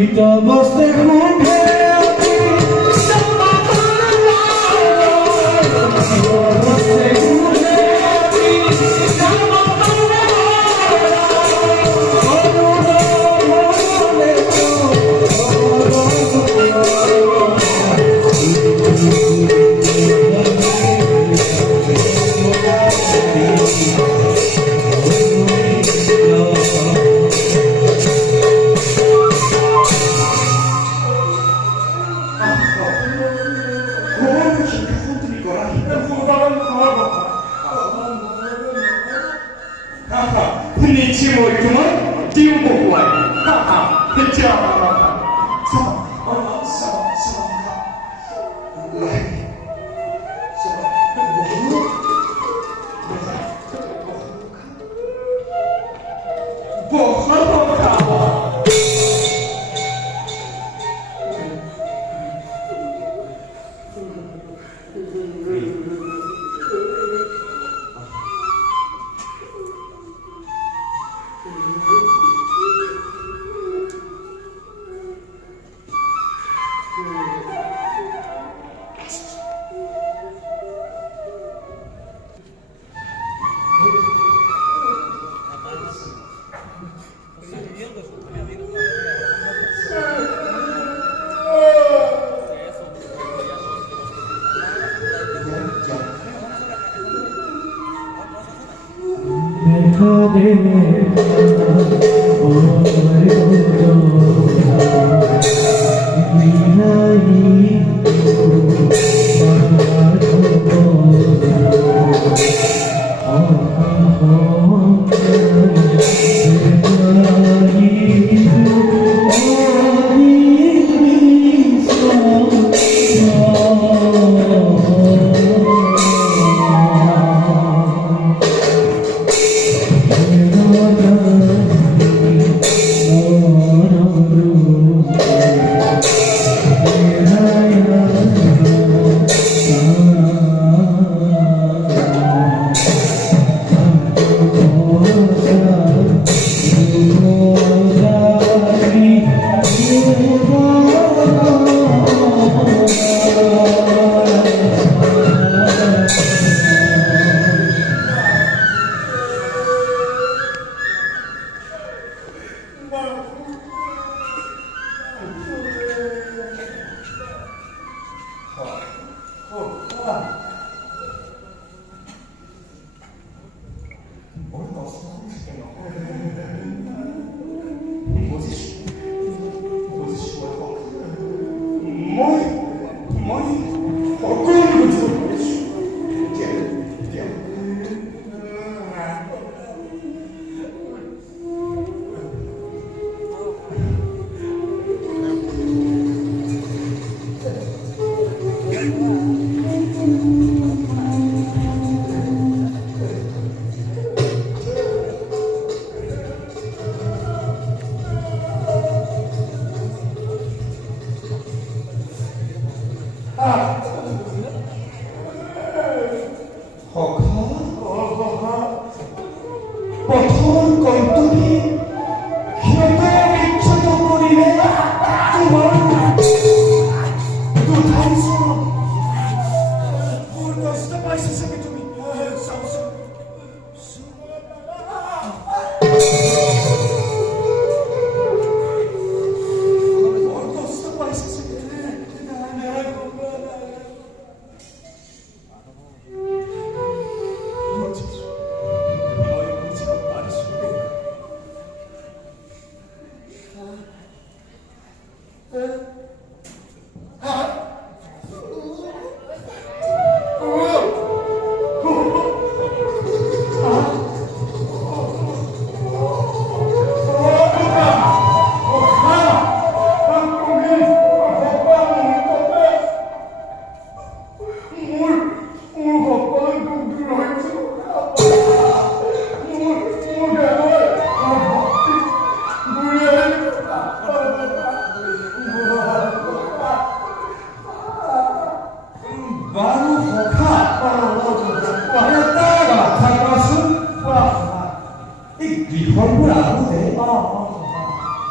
basta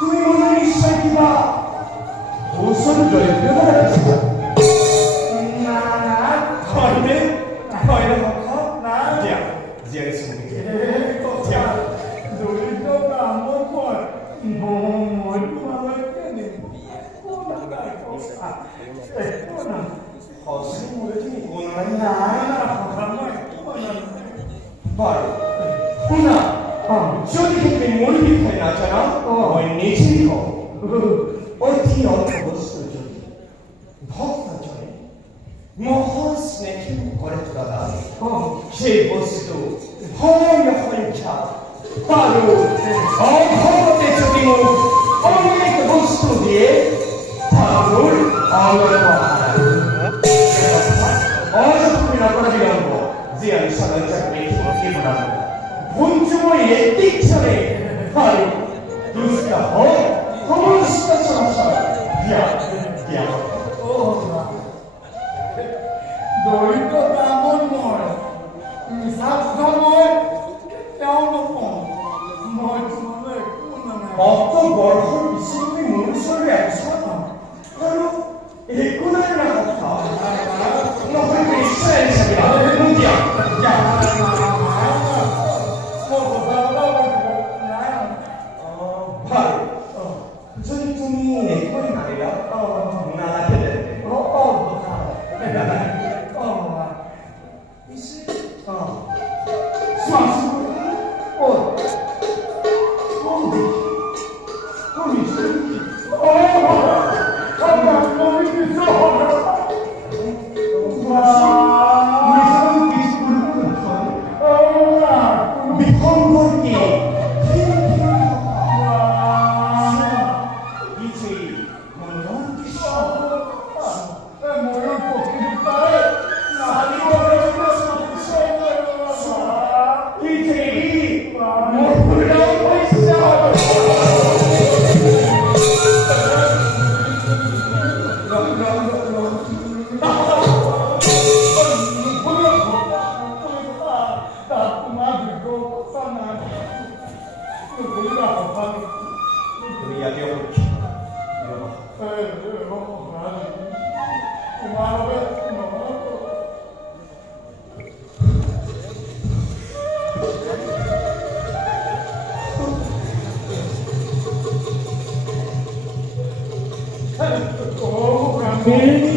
তুমি মনে নিশ্চয় কিবা 우선 열려라 하시다. 거인은 거인은 먹고 나 지하에 숨기게. 자, 너희도 안 먹고 너무 먹었더니 거스름을 오나야. 바로 훈아, 저기 그때 머리 밑에 나잖아. 내 친구. 어디 어디서 저기 벗어 저기 뭐허스네 킴 거래다가 제 버스도 허명허차 바로 허거대 저기 어머니 그 버스도 뒤에 바로 어머니와 어서품이나 꺼내기는 거 지안 사는 메이킹 기분하고 본주머니에 띡처리 바로 누스가 허물시다 서서 야 너희도 다 먹어 사람을 떼어놓고 멀쩡하게 꾸는 어떤 걸 미친놈이 무슨 소리 안 쳐? 바로 일꾼하려나 같아. 너 그렇게 있어야 되잖아. 문디야. 야. 바로. 저기 좀이 내 거리 말이야. 나한테 되는데. 이씨. 수학수. Prem,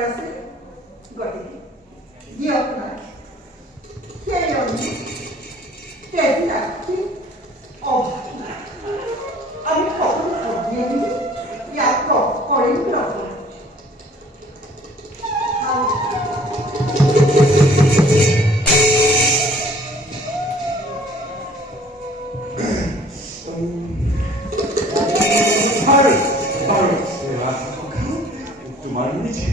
আছে গতিকে দিয়ক নাই সেই তেজী অভাৱ নাই আমি সকলো পঢ়িয়ে দিলে ইয়াক কৰিম লগ তোমাৰ নিজে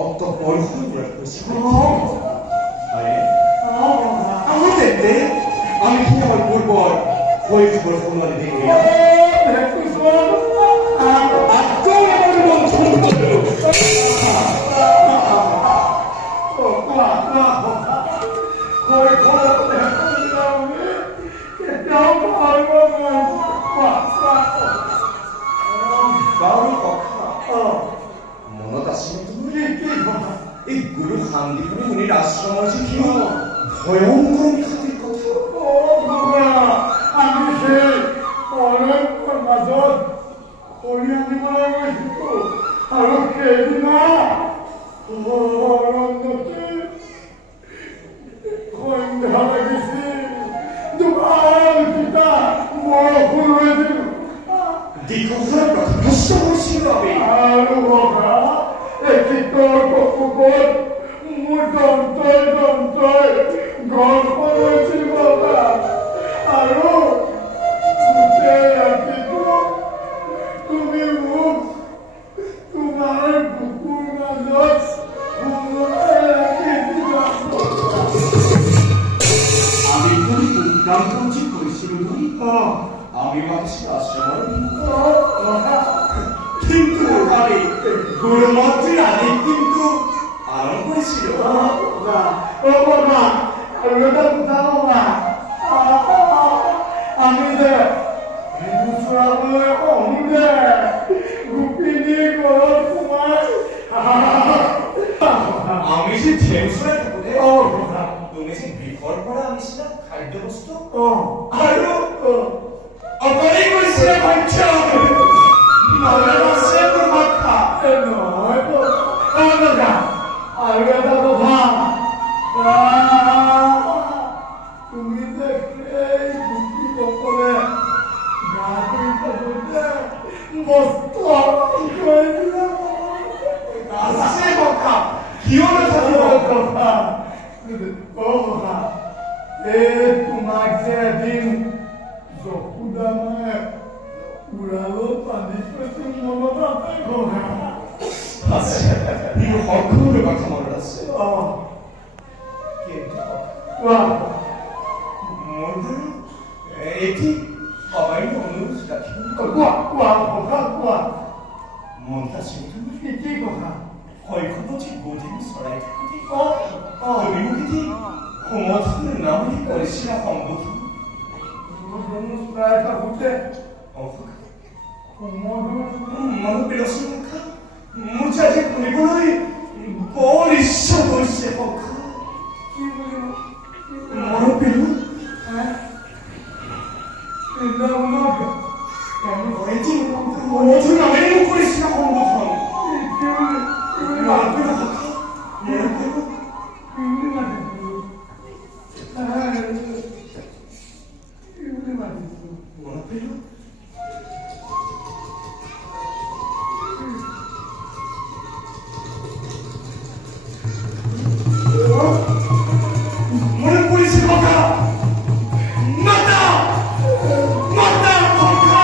অত বড় আমি কি আমাৰ পূৰ্ব হয়ে বৰ্তমানে দেখি মনত আছে এই গুৰু শান্তিপুৰে মুনিৰ আশ্ৰমৰ যি ভয়ংকৰ নিশাটিৰ কথা আমি সেই অৰণ্যৰ মাজত কৰি আনিবলৈ গৈছিলো আৰু সেইদিনা অৰণ্যতে সন্ধ্যা লাগিছিল দুবাৰ পিতা বৰষুণ হৈছিল দীঘলৰ প্ৰথমষ্ট হৈছিল আমি আৰু বগা এচিতৰ কপুকত মোৰ দন্তই ঘৰখন হৈছিল বগা আৰু গোটেই ৰাতিটো তুমি মোক তোমাৰ বুকুৰ মাজত সোমোৱাই ৰাখিছিলা আমি যদি উদ্যানপঞ্জী কৰিছিলো আমি ভাবিছিলো আশ্ৰমৰ কিন্তু আমি গুৰুমন্ত্ৰীৰ আদি কিন্তু পালন কৰিছিলো বাবা আৰু এটা কথা বাবা আমি যে চোৱাবলৈ অমুদে গোপিনীৰ ঘৰত সোমাই আমি যে ঢেউচৰাই থাকোঁতে তুমি যে বিষৰ পৰা আনিছিলা খাদ্য বস্তু আৰু অকলেই কৈছিলে ভক্ষ্য নলেছে তোমাকা নহয় আৰু এটা কথা তুমি যে এই গোপীসকলে গা ধুই থাকোঁতে বস্ত্ৰ কৰিছিলা আছে কথা কিয় নাথাকিব কথা এই তোমাক যে এদিন যশোদামায়ে উৰালত বান্ধি থৈছিল মনত আছে ঘৰা আছে মোৰ সকলো কথা মনত আছে মোৰ এটি সবাই অনুৰোধ ৰাখিব মনত আছে কি কথা শৈশৱত যে গধূলি চৰাই থাকোঁতে তুমি মোক এটি সমৰ্থনৰ নামেৰে কৰিছিলা সম্বোধন চৰাই থাকোঁতে মনত পেলাইছো মোৰ যে আজি শুনিবলৈ বৰ ইচ্ছা কৰিছে মনত পেলো মধুৰ নামেৰে মোক কৰিছিলা সম্বোধন মনত পেলো মনে পড়েছে কথা মাতা মাতা কথা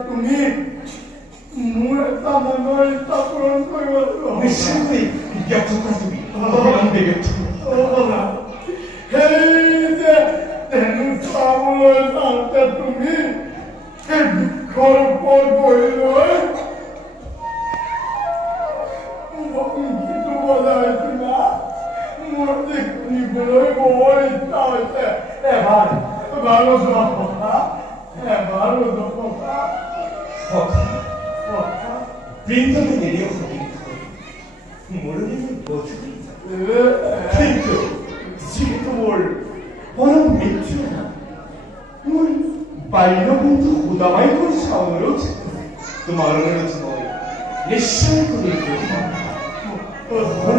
তুমি মোৰ এটা মনৰ ইচ্ছা পূৰণ কৰিব লাগিব নিশ্চয়কৈ ব্যৰ্থ কৰা তুমি ভগৱান বেগত সেই যে ধেনু চাবলৈ যাওঁতে তুমি সেই বৃক্ষৰ ওপৰত বহি লৈ গীতটো বজাইছিলা মোৰ যে শুনিবলৈ বৰ ইচ্ছা হৈছে এবাৰো যোৱা কথা এবাৰো যোৱা কথা বৃন্দকে দেৰিও মোৰলৈ বোধ কিন্তু যিহেতু মোৰ পৰম মিত্ৰ মোৰ বাল্য বন্ধু সুদামাইকৰ চাউলত তোমাৰ অনুৰোধ মই নিশ্চয় কৰি শুনা Oh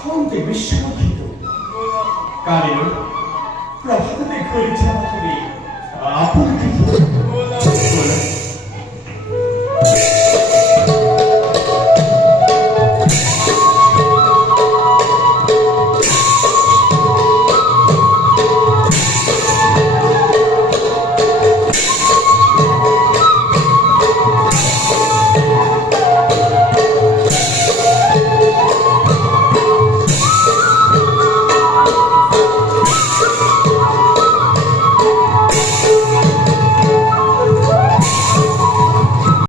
কমতে বিস্ময়িত কাৰণ প্ৰভাততে ঘড়ি চালাতুৰি আপুলকিত